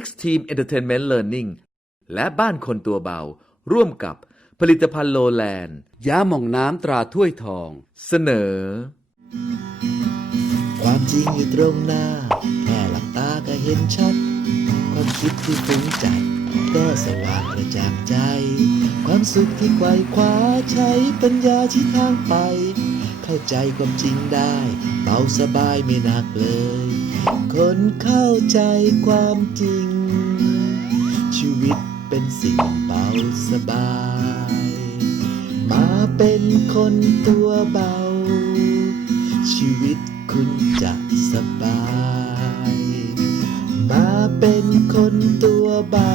X Team Entertainment Learning และบ้านคนตัวเบา ร่วมกับผลิตภัณฑ์โลแลนด์ยาหม่องน้ำตราถ้วยทอง เสนอ ความจริงอยู่ตรงหน้า แค่หลับตาก็เห็นชัด ความคิดที่ฟุ้งจัด ก็สว่างกระจ่างใจ ความสุขที่ไขว่คว้าใช้ปัญญาชี้ทางไป เข้าใจความจริงได้ เบาสบายไม่หนักเลย คนเข้าใจความจริง ชีวิตเป็นสิ่งเบาสบาย มาเป็นคนตัวเบา ชีวิตคุณจะสบาย มาเป็นคนตัวเบา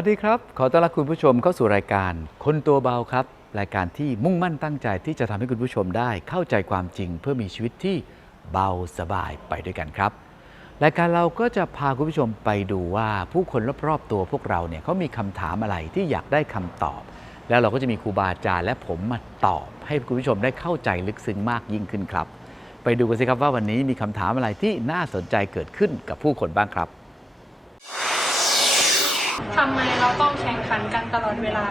วัสดีครับ ขอต้อนรับคุณผู้ชมเข้าสู่รายการคนตัวเบาครับ รายการที่มุ่งมั่นตั้งใจที่จะทำให้คุณผู้ชมได้เข้าใจความจริง เพื่อมีชีวิตที่เบาสบายไปด้วยกันครับ รายการเราก็จะพาคุณผู้ชมไปดูว่าผู้คนรอบๆตัวพวกเราเนี่ยเขามีคำถามอะไรที่อยากได้คำตอบ แล้วเราก็จะมีครูบาอาจารย์และผมมาตอบ ให้คุณผู้ชมได้เข้าใจลึกซึ้งมากยิ่งขึ้นครับ ไปดูกันสิครับว่าวันนี้มีคำถามอะไรที่น่าสนใจเกิดขึ้นกับผู้คนบ้างครับ ทำไมเราต้องแข่งขันกันตลอดเวลา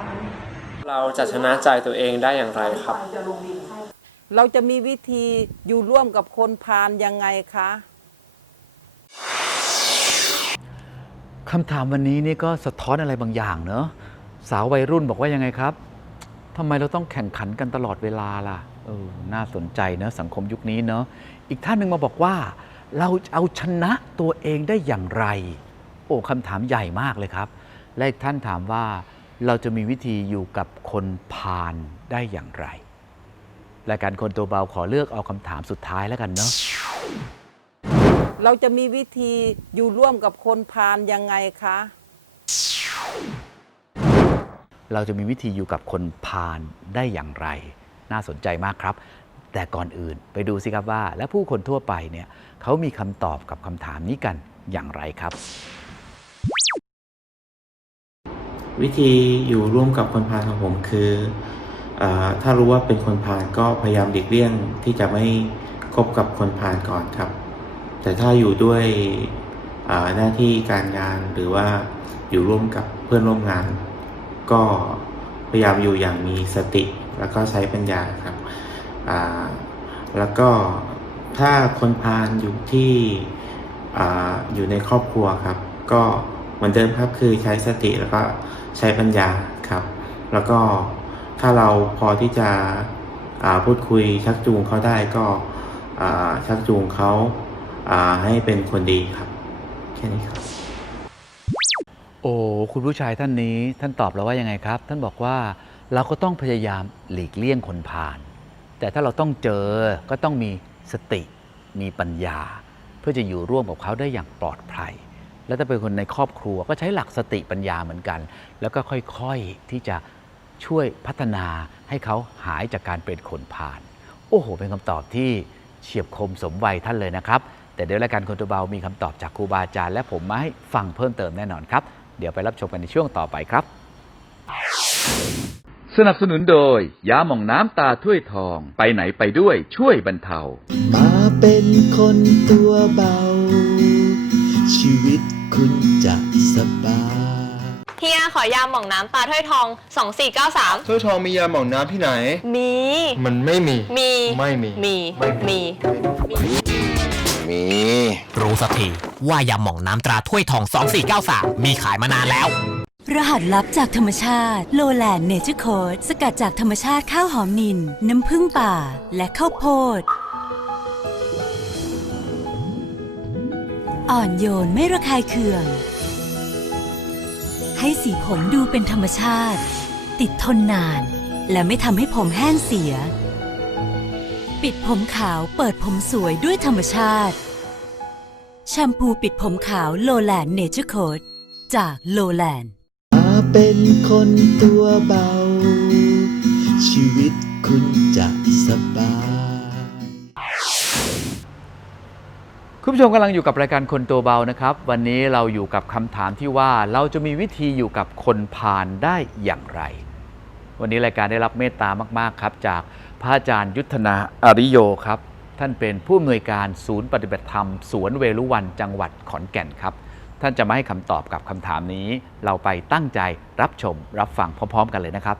เราจะชนะใจตัวเองได้อย่างไรครับ เราจะมีวิธีอยู่ร่วมกับคนพาลยังไงคะคำถามวันนี้นี่ก็สะท้อนอะไรบางอย่างเนอะสาววัยรุ่นบอกว่ายังไงครับทำไมเราต้องแข่งขันกันตลอดเวลาล่ะเออน่าสนใจเนอะสังคมยุคนี้เนอะอีกท่านหนึ่งมาบอกว่า เราจะเอาชนะตัวเองได้อย่างไร โอ้คำถามใหญ่มากเลยครับ และอีกท่านถามว่าเราจะมีวิธีอยู่กับคนพาลได้อย่างไรรายการคนตัวเบาขอเลือกเอาคำถามสุดท้ายแล้วกันเนอะเราจะมีวิธีอยู่ร่วมกับคนพาลยังไงคะ เราจะมีวิธีอยู่กับคนพาลได้อย่างไร น่าสนใจมากครับ แต่ก่อนอื่นไปดูสิครับว่า และผู้คนทั่วไปเนี่ยเขามีคำตอบกับคำถามนี้กันอย่างไรครับ วิธีอยู่ร่วมกับคนพาลของผมคืออถ้ารู้ว่าเป็นคนพาลก็พยายามหลีกเลี่ยงที่จะไม่คบกับคนพาลก่อนครับ แต่ถ้าอยู่ด้วยหน้าที่การงานหรือว่าอยู่ร่วมกับเพื่อนร่วมงาน ก็พยายามอยู่อย่างมีสติแล้วก็ใช้ปัญญาครับแล้วก็ถ้าคนพาลอยู่ที่ออยู่ในครอบครัวครับ ก็ เหมือนเดิมครับคือใช้สติแล้วก็ใช้ปัญญาครับ แล้วก็ถ้าเราพอที่จะพูดคุยชักจูงเขาได้ก็ชักจูงเขาาให้เป็นคนดีครับแค่นี้ครับ โอ้คุณผู้ชายท่านนี้ท่านตอบเราว่ายังไงครับ ท่านบอกว่าเราก็ต้องพยายามหลีกเลี่ยงคนพาลแต่ถ้าเราต้องเจอก็ต้องมีสติมีปัญญา เพื่อจะอยู่ร่วมกับเขาได้อย่างปลอดภัย และถ้าเป็นคนในครอบครัวก็ใช้หลักสติปัญญาเหมือนกัน แล้วก็ค่อยๆที่จะช่วยพัฒนาให้เขาหายจากการเป็นคนพาลโอ้โห เป็นคำตอบที่เฉียบคมสมวัยท่านเลยนะครับ แต่เดี๋ยวรายการคนตัวเบามีคำตอบจากครูบาอาจารย์และผมมาให้ฟังเพิ่มเติมแน่นอนครับ เดี๋ยวไปรับชมกันในช่วงต่อไปครับ สนับสนุนโดยยาหม่องน้ำตาถ้วยทองไปไหนไปด้วยช่วยบรรเทา มาเป็นคนตัวเบา ชีวิต คุณจะสบายเฮียขอยาหม่องน้ำตาถ้วยทอง 2493ถ้วยทองมียาหม่องน้ำที่ไหน มี มันไม่มี มี ไม่มี มีไม่มี มีรู้สักทีว่ายาหม่องน้ำตราถ้วยทอง 2493 มีขายมานานแล้ว รหัสลับจากธรรมชาติโลแลนด์เนเจอร์โคดสกัดจากธรรมชาติข้าวหอมนิน น้ำผึ้งป่า และข้าวโพด อ่อนโยนไม่ระคายเคือง ให้สีผมดูเป็นธรรมชาติ ติดทนนาน และไม่ทำให้ผมแห้งเสีย ปิดผมขาวเปิดผมสวยด้วยธรรมชาติ แชมพูปิดผมขาวโลแลนเนเจอร์โคดจากโลแลนมาเป็นคนตัวเบา ชีวิตคุณจะสบาย คุณผู้ชมกำลังอยู่กับรายการคนตัวเบานะครับ วันนี้เราอยู่กับคำถามที่ว่าเราจะมีวิธีอยู่กับคนพาลได้อย่างไร วันนี้รายการได้รับเมตตามาก ๆ ครับ จากพระอาจารย์ยุทธนาอริโยครับ ท่านเป็นผู้อำนวยการศูนย์ปฏิบัติธรรม สวนเวลุวันจังหวัดขอนแก่นครับ ท่านจะมาให้คำตอบกับคำถามนี้ เราไปตั้งใจรับชมรับฟังพร้อม ๆ กันเลยนะครับ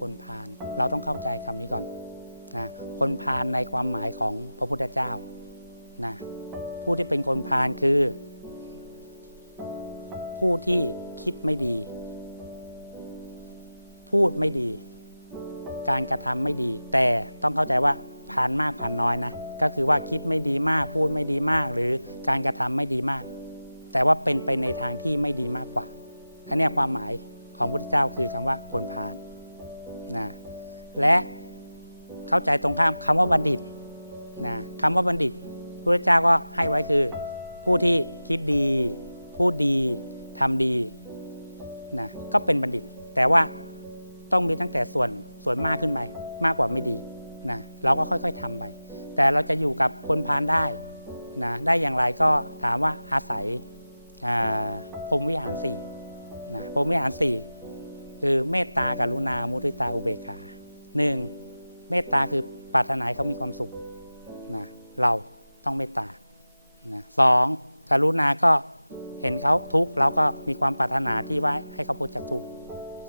คนพาลเราต้องเข้าใจคำนี้ก่อนนะคนพาลในความหมายของพระพุทธเจ้านะผู้ที่เป็นคนพาลคือ ผู้ที่คิดไม่ดี พูดไม่ดี การกระทำไม่ดี แต่ต้องเข้าใจว่าพานมากพานน้อยนะก็คือว่าคิดไม่ดีมาก พูดไม่ดีมาก หรือการกระทำไม่ดีมาก แต่ว่าเป็นไปในทางที่ไม่ดีมากกว่าอันนี้ความหมายของพระพุทธเจ้าคือคำว่าคนพาล นะและเข้าใจตรงข้ามคำว่าบัณฑิตนะคำว่าบัณฑิตพระเจ้าก็ให้ไว้คือ ผู้ที่คิดดีพูดดีทำดีนะก็เป็นบัณฑิต แต่ว่าต้องมีตั้งแต่ส่วนส่วนมากขึ้นไปมากกว่าไม่ดีนะเราก็ค่อยๆทำไป แต่เราจะอยู่กับคนพาลได้นะได้อย่างไรก็ถามว่าอาศัยพรมวิหารสี่นะพรมวิหารสี่ คือเมตตากรุณามุทิตาอุเบกขาหนึ่งเมตตาคือปรารถนาให้เขามีความสุขนะเราต้องเมตตานะสองกรุณาก็เห็นเขาทุกข์เราก็มีความปรารถนาที่ว่าให้เขาพ้นจากทุกข์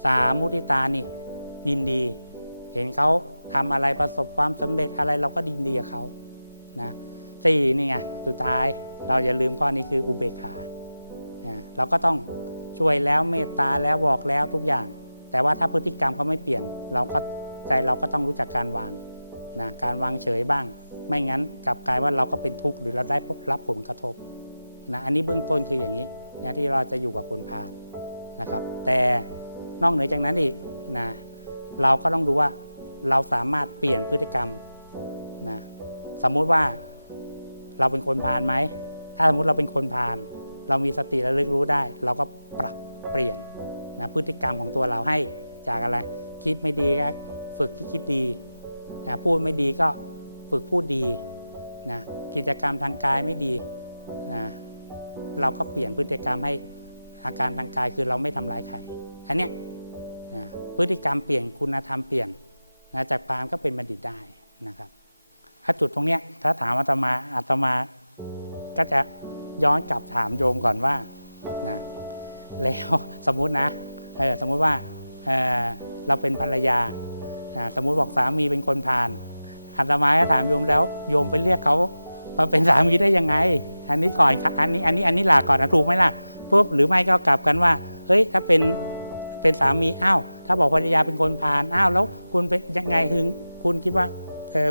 สามมุทิตานี่ยินดี เห็นเขาทำอะไรประสบความสำเร็จอะไรเราก็ยินดีกับเขานะสี่นี่ไงสุดท้ายเราอย่าลืมข้อนี้คืออุเบกขานะเราก็ต้องช่วยแล้วเมตตาแล้วบอกแล้วทุกอย่าง แต่ว่าถ้าพฤติกรรมเขาไม่เปลี่ยน เราก็ใจเราก็ต้องรู้จักการวางนะการวางเฉยบ้าง ไม่งั้นกลับกลายว่าเราก็เป็นทุกข์หรือเราได้รับผลกระทบนะอันนี้เบื้องต้นคืออย่างนี้นะที่เราจะอยู่กับคนพาลนะครับ แต่นอกเหนือจากนั้นอีกนะเราก็ต้องดูว่าเราสามารถเปลี่ยนพฤติกรรมนะสมมุติว่าเราเป็นคนพาลไหม ถ้าสมมุติเราเป็นคนพาลเรามีสติระลึกรู้ได้ เราก็ปรับเปลี่ยน นะพฤติกรรมของตัวเราให้จากอะไร คิดไม่ดีก็ฝึกคิดดีนะพูดไม่ดีก็ฝึกพูดดีนะกิจกรรมทางกายไม่ดีนะเราก็เปลี่ยนพฤติกรรมให้อาการทางกายคือเราไม่ทำร้ายใครอันเนี้ยนะพฤติกรรมเปลี่ยนคุณธรรมเปลี่ยนนะจากพรามก็เป็นบัณฑิตได้นะครับถ้าจุดตรงเนี้ยถ้าถามอาตมาอาตมาก็จะย้อนกลับถามโยมก่อนว่านะแล้วสมมุตินะ สมมุติว่าเราเป็นภรรยา สมมุติบอกสามีเป็นคนพาลอาตมาก็ถามโยมแล้วโยมไปเรียกเขามาเป็นสามีได้ยังไง อันนี้ก่อนค่ะอันนี้อันนี้อันนี้หลากก่อนนะถูกไหมล่ะปุ๊บหรือไม่ก็กลับกันว่าเฮ้ยถ้าเป็นเป็นสามีอ้าวถ้าบอกภรรยาเป็นคนพาลอ้าวแล้วคุณเป็นยังไงถึงคุณคิดว่า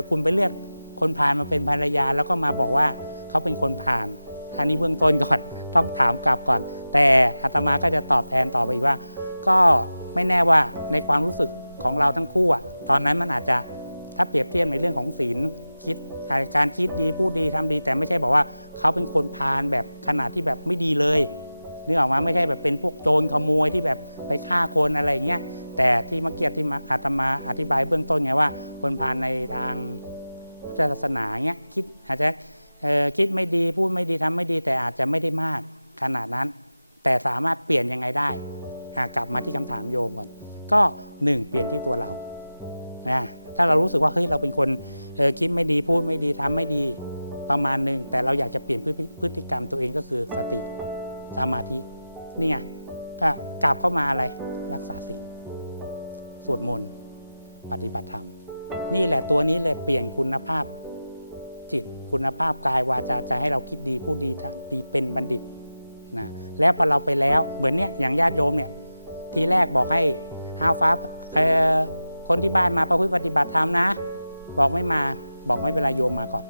คุณไปเรียกคนพาลมาเป็นภรรยา แล้วก็มาบอกว่าเขาเป็นคนพาลอันนี้เบื้องต้นก่อนต้องถามกลับก่อน แต่อาตมาก็จะตอบแทนต่อไปอีกว่า ก็ไม่แน่ว่าในความรู้สึกของเราทั้งคู่อะตอนนั้นมันอาจจะถ้าเปรียบเทียบในเรื่องของศีลคิดการคิดดีพูดดีทำดี แต่ไม่ใช่บอกว่าเขาเป็นคนพาลแบบขนาดที่แบบไม่ดีเลยนึกออกมาไม่ใช่แบบเป็นพวกโจรขโมยที่แบบไปฆ่าคนอะไรอย่างเงี้ยแต่ที่เมื่อกี้ที่มาอาตมาอธิบายเบื้องต้นไงว่า คนพาลในทางพุทธศาสนาเงี้ยคิดอาจจะคิดไม่ดีพูดไม่ดีทำไม่ดี แต่อาจจะไม่ได้มากขนาดนั้น แต่สามารถเปลี่ยนยังไงได้ กลับมาที่คำถามโยมก่อนก็หนึ่งเปลี่ยนที่ตัวเรานะถ้าเรารู้สึกว่าเฮ้ยเราเป็นคนคิดไม่ดีพูดไม่ดีทำไม่ดีประมาณหนึ่งแต่เราอยากจะเปลี่ยนพฤติกรรมตัวเองก็คือสติสมาธินี่ไงก็กลับเข้ามาอะไรรักษาศีลสวดมนต์ปฏิบัติธรรม นี่แหละตัวนี้เลยเปลี่ยนคุณภาพจิต คุณภาพกายวาจาใจให้เราคิดดีพูดดีดีเป็นบัณฑิตนะแล้วพอเราไปแล้วเหมือนเนี้ยอย่างญาติโยมเนี่ย ทีแรกบอกให้อาวฟ้าคนที่บ้านมาประพฤติปฏิบัติธรรมนะ บอกไม่มาบอกไม่เป็นไรโยมมาก่อน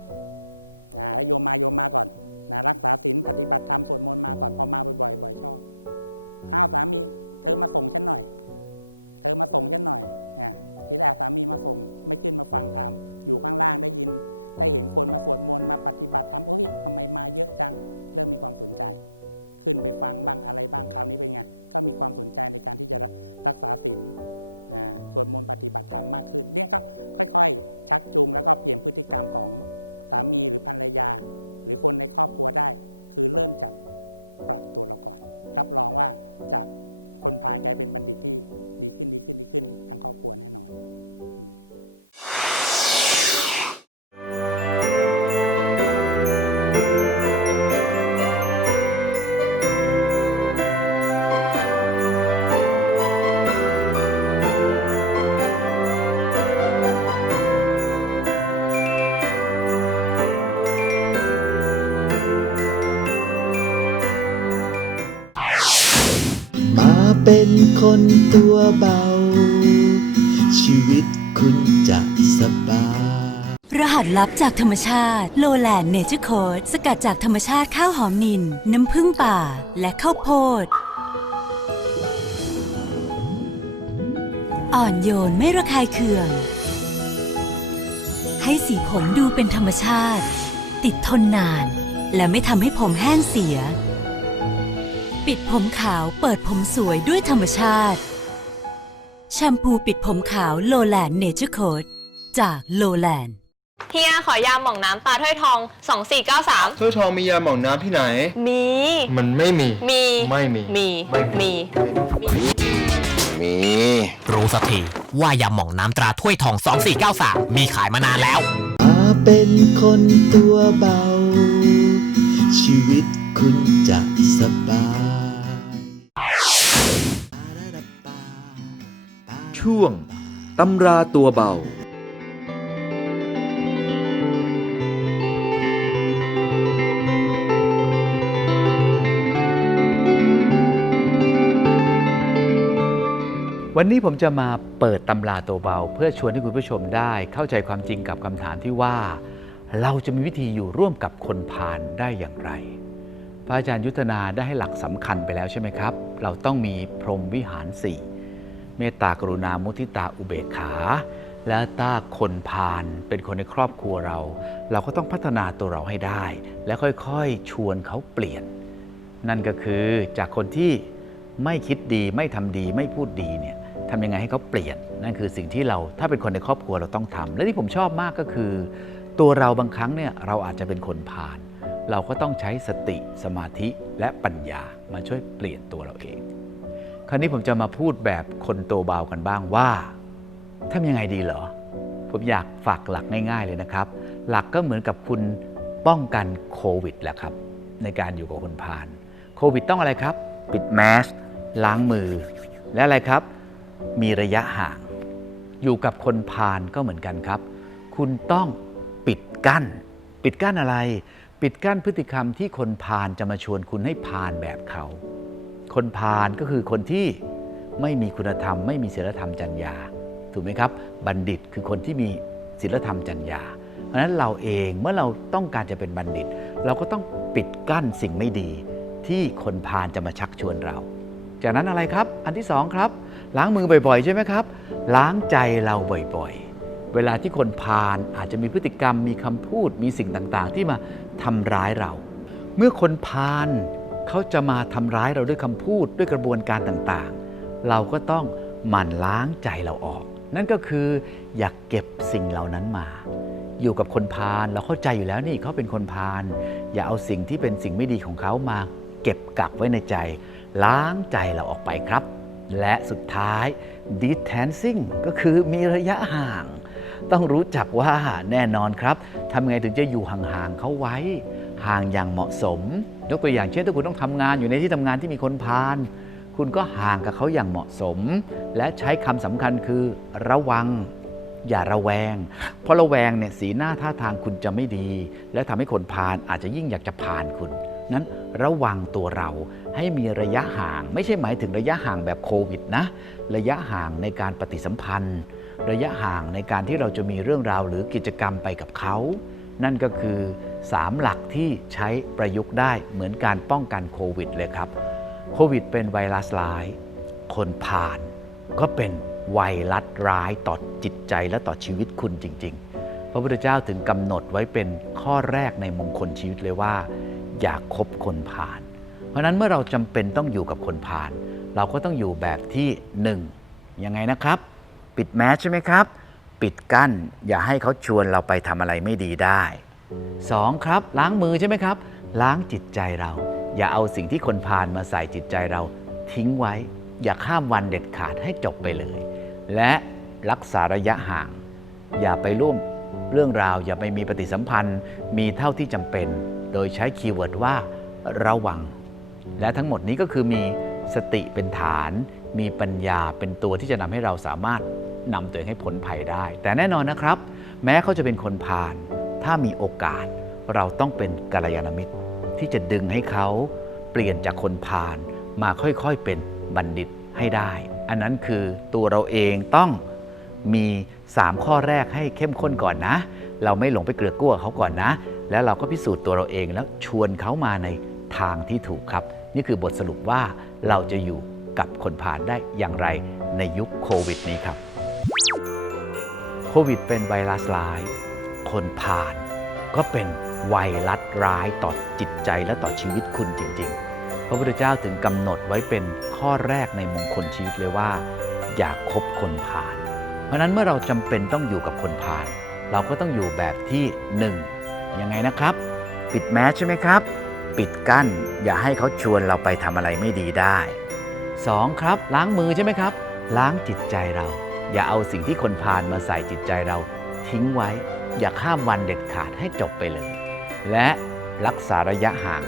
นะแล้วโยมมาโยมมาก่อนนะรักษาศีลปฏิบัติธรรมสวดมนต์มาก่อนพอมาบ่อยๆบ่อยชอบอ้าวสามีเธอมาส่งฉันหน่อย เธอมาส่งฉันหน่อยนะทีแรกสามีมาส่งไม่ขึ้นมาฟังธรรมอยู่ข้างล่างได้ยิน ได้เห็นคนมาสวดมนต์มาปฏิบัติธรรมโอ้ยทำไมมาเยอะจัง เริ่มมีความสนใจ ขึ้นไปฟังบ้างอะไรบ้างคราวนี้เป็นไง ก็มีความสนใจในการที่จะรักษาศีลอ่าสวดมนต์ปฏิบัติธรรมมากขึ้น เนี่ยก็ค่อยๆ ชักจูงแล้วก็เปลี่ยนพฤติกรรมของสามีหรือภรรยา หรือคนในครอบครัวได้ คือเริ่มจากปรับตัวเราก่อน รับรองว่าจากคนพานกลายเป็นบัณฑิตที่ดีขึ้นดีขึ้นดีขึ้นทั้งครอบครัวแน่นอน ชีวิตคุณจะสบาย รหัสลับจากธรรมชาติ โลแลนเนเจอร์โคดสกัดจากธรรมชาติข้าวหอมนิน น้ำผึ้งป่า และข้าวโพด อ่อนโยนไม่ระคายเคือง ให้สีผมดูเป็นธรรมชาติ ติดทนนาน และไม่ทำให้ผมแห้งเสีย ปิดผมขาวเปิดผมสวยด้วยธรรมชาติ แชมพูปิดผมขาวโลแลนด์เนเจอร์โคดจากโลแลนด์เฮียขอยาหม่องน้ำตาถ้วยทอง 2493ถ้วยทองมียาหม่องน้ำที่ไหน มี มันไม่มี มี ไม่มี มี มี มี รู้สักทีว่ายาหม่องน้ำตราถ้วยทอง 2493 มีขายมานานแล้วมาเป็นคนตัวเบา ชีวิตคุณจะสบาย ช่วงตำราตัวเบา วันนี้ผมจะมาเปิดตำราตัวเบา เพื่อชวนให้คุณผู้ชมได้เข้าใจความจริงกับคำถามที่ว่า เราจะมีวิธีอยู่ร่วมกับคนพาลได้อย่างไร พระอาจารย์ยุทธนาได้ให้หลักสำคัญไปแล้วใช่ไหมครับ เราต้องมีพรหมวิหารสี่ เมตตากรุณามุทิตาอุเบกขา และถ้าคนพาลเป็นคนในครอบครัวเรา เราก็ต้องพัฒนาตัวเราให้ได้ และค่อยๆ ชวนเขาเปลี่ยน นั่นก็คือจากคนที่ไม่คิดดีไม่ทำดีไม่พูดดีเนี่ยทำยังไงให้เขาเปลี่ยน นั่นคือสิ่งที่เราถ้าเป็นคนในครอบครัวเราต้องทำและที่ผมชอบมากก็คือ ตัวเราบางครั้งเนี่ยเราอาจจะเป็นคนพาลเราก็ต้องใช้สติสมาธิและปัญญามาช่วยเปลี่ยนตัวเราเอง คราวนี้ผมจะมาพูดแบบคนโตเบากันบ้างว่าทำยังไงดีเหรอ ผมอยากฝากหลักง่าย ๆเลยนะครับ หลักก็เหมือนกับคุณป้องกันโควิดแหละครับ ในการอยู่กับคนพาลโควิดต้องอะไรครับ ปิดแมสล้างมือ และอะไรครับ มีระยะห่าง อยู่กับคนพาลก็เหมือนกันครับ คุณต้องปิดกั้น ปิดกั้นอะไร ปิดกั้นพฤติกรรมที่คนพาลจะมาชวนคุณให้พาลแบบเขา คนพาลก็คือคนที่ไม่มีคุณธรรม ไม่มีศีลธรรมจรรยาถูกไหมครับ บัณฑิตคือคนที่มีศีลธรรมจรรยาเพราะฉะนั้นเราเองเมื่อเราต้องการจะเป็นบัณฑิต เราก็ต้องปิดกั้นสิ่งไม่ดี ที่คนพาลจะมาชักชวนเรา จากนั้นอะไรครับ อันที่สองครับ ล้างมือบ่อยๆ ใช่ไหมครับ ล้างใจเราบ่อยๆ เวลาที่คนพาลอาจจะมีพฤติกรรมมีคำพูดมีสิ่งต่างๆ ที่มาทำร้ายเรา เมื่อคนพาล เขาจะมาทำร้ายเราด้วยคำพูดด้วยกระบวนการต่างๆ เราก็ต้องหมั่นล้างใจเราออก นั่นก็คืออย่ากเก็บสิ่งเหล่านั้นมา อยู่กับคนพาลเราเข้าใจอยู่แล้วนี่เขาเป็นคนพาลอย่าเอาสิ่งที่เป็นสิ่งไม่ดีของเขามา เก็บกักไว้ในใจ ล้างใจเราออกไปครับ และสุดท้าย distancing ก็คือมีระยะห่าง ต้องรู้จักว่าแน่นอนครับทำไงถึงจะอยู่ห่างๆเขาไว้ ห่างอย่างเหมาะสม ยกตัวอย่างเช่นถ้าคุณต้องทำงานอยู่ในที่ทำงานที่มีคนพาลคุณก็ห่างกับเขาอย่างเหมาะสม และใช้คำสำคัญคือระวัง อย่าระแวง เพราะระแวงเนี่ยสีหน้าท่าทางคุณจะไม่ดี และทำให้คนพาลอาจจะยิ่งอยากจะพาลคุณนั้นระวังตัวเราให้มีระยะห่าง ไม่ใช่หมายถึงระยะห่างแบบโควิดนะ ระยะห่างในการปฏิสัมพันธ์ ระยะห่างในการที่เราจะมีเรื่องราวหรือกิจกรรมไปกับเขา นั่นก็คือ 3 หลักที่ใช้ประยุกต์ได้เหมือนการป้องกันโควิดเลยครับโควิดเป็นไวรัสร้าย คนผ่าน ก็เป็นไวัยลัดร้ายต่อจิตใจและต่อชีวิตคุณจริง ๆ พระพุทธเจ้าถึงกำหนดไว้เป็นข้อแรกในมงคลชีวิตเลยว่า อย่าคบคนพาลเพราะนั้นเมื่อเราจำเป็นต้องอยู่กับคนพาลเราก็ต้องอยู่แบบที่หนึ่งยังไงนะครับ ปิดแมสใช่ไหมครับ ปิดกั้นอย่าให้เขาชวนเราไปทำอะไรไม่ดีได้ 2. ครับ ล้างมือใช่ไหมครับ ล้างจิตใจเรา อย่าเอาสิ่งที่คนพาลมาใส่จิตใจเราทิ้งไว้ อย่าข้ามวันเด็ดขาดให้จบไปเลย และรักษาระยะห่าง อย่าไปร่วมเรื่องราว อย่าไปมีปฏิสัมพันธ์ มีเท่าที่จำเป็น โดยใช้คีย์เวิร์ดว่าระวัง และทั้งหมดนี้ก็คือมีสติเป็นฐาน มีปัญญาเป็นตัวที่จะนำให้เราสามารถนำตัวเองให้พ้นภัยได้ แต่แน่นอนนะครับ แม้เขาจะเป็นคนพาล ถ้ามีโอกาสเราต้องเป็นกัลยาณมิตร ที่จะดึงให้เขาเปลี่ยนจากคนพาลมาค่อยๆเป็นบัณฑิตให้ได้ อันนั้นคือตัวเราเองต้องมี 3 ข้อแรกให้เข้มข้นก่อนนะ เราไม่หลงไปเกลือกลัวเขาก่อนนะ แล้วเราก็พิสูจน์ตัวเราเองแล้วชวนเขามาในทางที่ถูกครับ นี่คือบทสรุปว่าเราจะอยู่กับคนผ่านได้อย่างไรในยุคโควิดนี้ครับ โควิดเป็นไวรัสร้าย คนผ่าน ก็เป็นไวรัสร้ายต่อจิตใจและต่อชีวิตคุณจริง ๆ พระพุทธเจ้าถึงกำหนดไว้เป็นข้อแรกในมงคลชีวิตเลยว่า อย่าคบคนผ่าน เพราะฉะนั้นเมื่อเราจำเป็นต้องอยู่กับคนผ่าน เราก็ต้องอยู่แบบที่หนึ่งยังไงนะครับ ปิดแมสใช่ไหมครับ ปิดกั้นอย่าให้เขาชวนเราไปทำอะไรไม่ดีได้ 2. ครับ ล้างมือใช่ไหมครับ ล้างจิตใจเรา อย่าเอาสิ่งที่คนพาลมาใส่จิตใจเรา ทิ้งไว้ อย่าข้ามวันเด็ดขาดให้จบไปเลย และรักษาระยะห่าง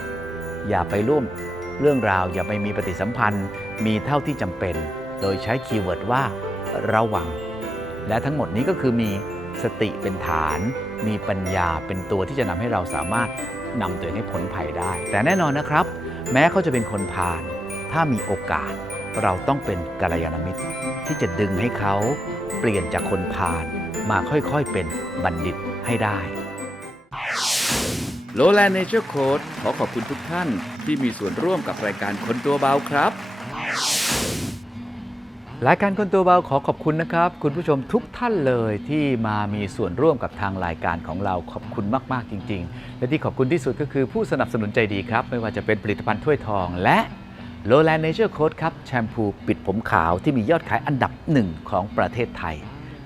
อย่าไปร่วมเรื่องราว อย่าไปมีปฏิสัมพันธ์ มีเท่าที่จำเป็น โดยใช้คีย์เวิร์ดว่าระวัง และทั้งหมดนี้ก็คือมีสติเป็นฐาน มีปัญญาเป็นตัวที่จะนำให้เราสามารถนำตัวเองให้พ้นภัยได้ แต่แน่นอนนะครับ แม้เขาจะเป็นคนพาลถ้ามีโอกาส เราต้องเป็นกัลยาณมิตร ที่จะดึงให้เขาเปลี่ยนจากคนพาล มาค่อยๆเป็นบัณฑิตให้ได้ โลแลนเนเจอร์โค้ดขอขอบคุณทุกท่านที่มีส่วนร่วมกับรายการคนตัวเบาครับ รายการคนตัวเบาขอขอบคุณนะครับ คุณผู้ชมทุกท่านเลยที่มามีส่วนร่วมกับทางรายการของเราขอบคุณมากๆจริง ๆ และที่ขอบคุณที่สุดก็คือผู้สนับสนุนใจดีครับ ไม่ว่าจะเป็นผลิตภัณฑ์ถ้วยทองและ l o w l a n d Nature Coat ครับแชมพูปิดผมขาวที่มียอดขายอันดับหนึ่งของประเทศไทย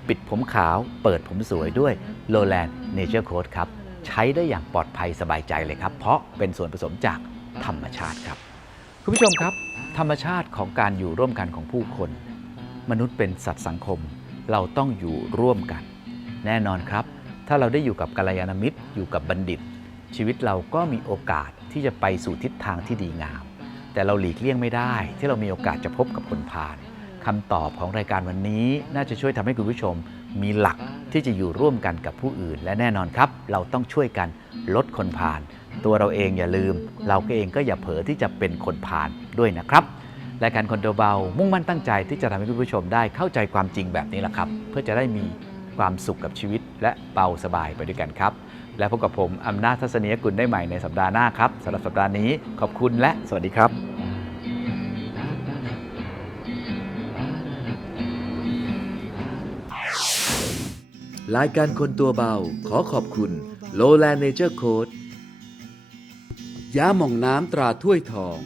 ปิดผมขาวเปิดผมสวยด้วย l o w l a n d Nature Coat ครับ ใช้ได้อย่างปลอดภัยสบายใจเลยครับ เพราะเป็นส่วนผสมจากธรรมชาติครับ คุณผู้ชมครับ ธรรมชาติของการอยู่ร่วมกันของผู้คน มนุษย์เป็นสัตว์สังคม เราต้องอยู่ร่วมกัน แน่นอนครับ ถ้าเราได้อยู่กับกัลยาณมิตร อยู่กับบัณฑิต ชีวิตเราก็มีโอกาสที่จะไปสู่ทิศทางที่ดีงาม แต่เราหลีกเลี่ยงไม่ได้ ที่เรามีโอกาสจะพบกับคนพาล คำตอบของรายการวันนี้ น่าจะช่วยทำให้คุณผู้ชมมีหลักที่จะอยู่ร่วมกันกับผู้อื่น และแน่นอนครับ เราต้องช่วยกันลดคนพาลตัวเราเองอย่าลืม เราก็เองก็อย่าเผลอที่จะเป็นคนพาลด้วยนะครับรายการคนตัวเบา มุ่งมั่นตั้งใจที่จะทำให้คุณผู้ชมได้เข้าใจความจริงแบบนี้แหละครับ เพื่อจะได้มีความสุขกับชีวิต และเบาสบายไปด้วยกันครับ และพบกับผมอำนาจทัศนียกุลได้ใหม่ในสัปดาห์หน้าครับสำหรับสัปดาห์นี้ขอบคุณและสวัสดีครับ รายการคนตัวเบาขอขอบคุณโลแลนเนเจอร์โค้ดยาหม่องน้ำตราถ้วยทอง